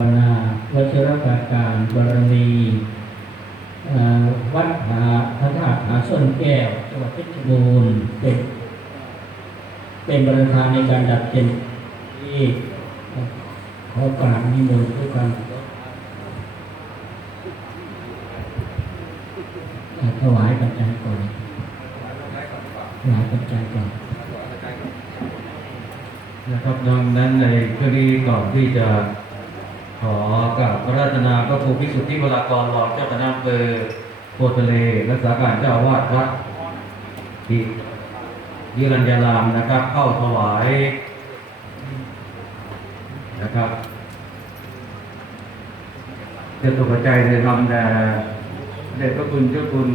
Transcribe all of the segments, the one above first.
ภาวนาวัชรกาการบารมีวัดหาพระธาตุผาส้นแก้วจังหวัดเพชรบูรณ์เป็นเป็นประธานในการดัดเป็นที่ขอกราบนิมนต์ด้วยกันถวายปัจจัยก่อนถวายปัจจัยก่อนนะครับดังนั้นในช่วงนี้ก่อนที่จะ ขอกราบพระราชนาพระครูพิสุทธิวรากรรองเจ้าคณะอำเภอโพทะเลรักษาการเจ้าอาวาสวัดที่ยิรัญญารามนะครับ เข้าถวายนะครับเจ้าตัวปัจจัยในนำแด่เดชพระคุณเจ้าคุณ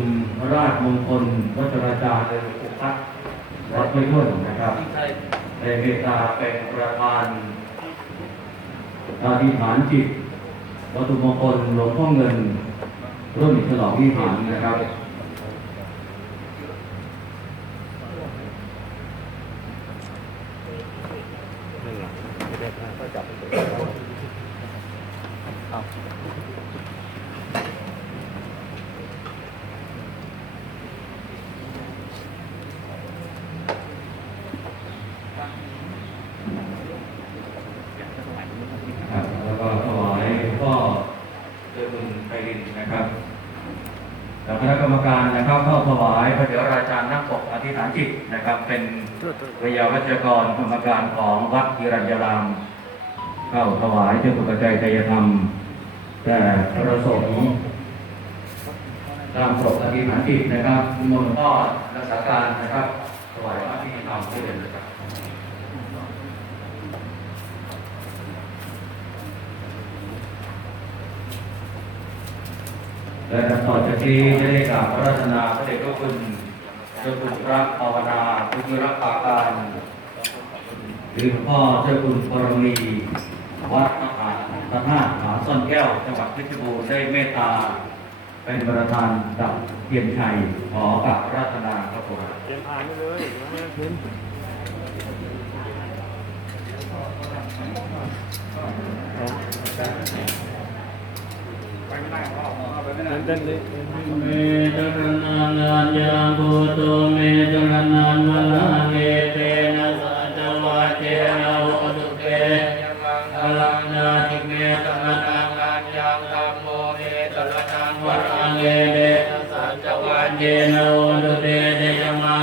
ราชมงคลวัชราจารย์เลยอุปักวัดไม่ท้วนนะครับในเมตตาเป็นประธาน อธิษฐานจิตวัตถุมงคลหลวงพ่อเงินร่วมฉลองวิหารนะครับแล้วก็ถวายหลวงพ่อเจ้าคุณไพรินทร์นะครับแล้ว คณะกรรมการนะครับเข้าถวายพระเถรราชานักปกอธิษฐานจิตนะครับ เป็นวิยาวัจกรกรรมการของวัดกิรัญญาราม เข้าถวายเจ้าคุณปัจจัยใจธรรมแด่พระสงฆ์ตามปกอธิษฐานจิตนะครับมนต์พ่อรักษาการนะครับถวายพระพิธีธรรมด้วยเลยนะครับ และต่อจากนี้จะได้กราบพระราชนาพระเดชพระคุณเจ้าคุณพระภาวนาพุทธรักษาการหรือหลวงพ่อเจ้าคุณปรมีวัดมหาพระธาตุผาซ่อนแก้วจังหวัดเพชรบูรณ์ได้เมตตา เป็นประธานดับเทียนชัยขอกราบพระราชนาครับผมเตียมอ่านได้เลยไม่ต้องพิมพ์ เต้นๆดิเมตรนังญาภูโตเมตรนังวลาเนเตนะสัจวะเทนะโหตุเตอลังนาทิเมตรนังอัญญาธัมโมเมตรนังวลาเนเตนะสัจวะเจนะโหตุเตเตยมัง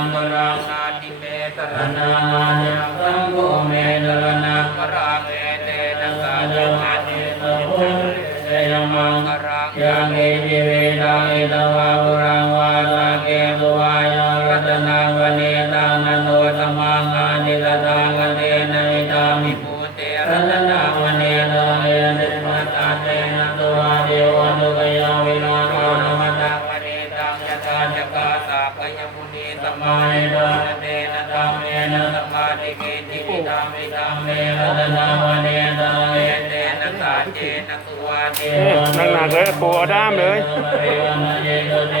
นังวเนตังนันโนตมังอานิลตังอเนนะอิตามิภูเตรัตนังวเนตังเอติมัตตาเตนะตัวเดวนุกยาวิลาโกนมัตตังวเนตังยตาจักาสาปยมุนีตมาเนตาเตนะตัมเมนะสมาธิเกติวิตามิตัมเมรัตนังวเนตังเอเตนะสาเจนะสุวาเทนั่งหนักเลยปูเอาด้ามเลยเจนะโลเทวตุสาภโรเวนิโวสวะนาปะทานะปะวันนิโนนาภเวรมณีจิราเกโม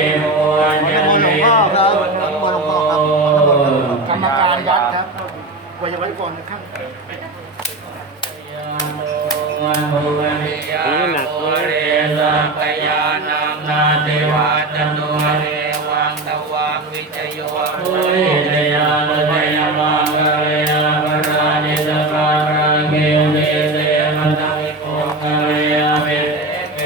ตยมังกะเรยาปรานิสการังเกวเนเตมันตังวิโกกะเรยาเวเตเก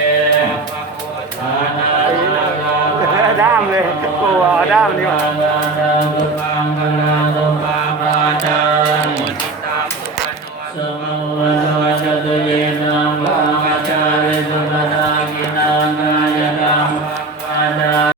ปะโคทานานานาด้ามเลยปูเอาด้ามนี่หว่า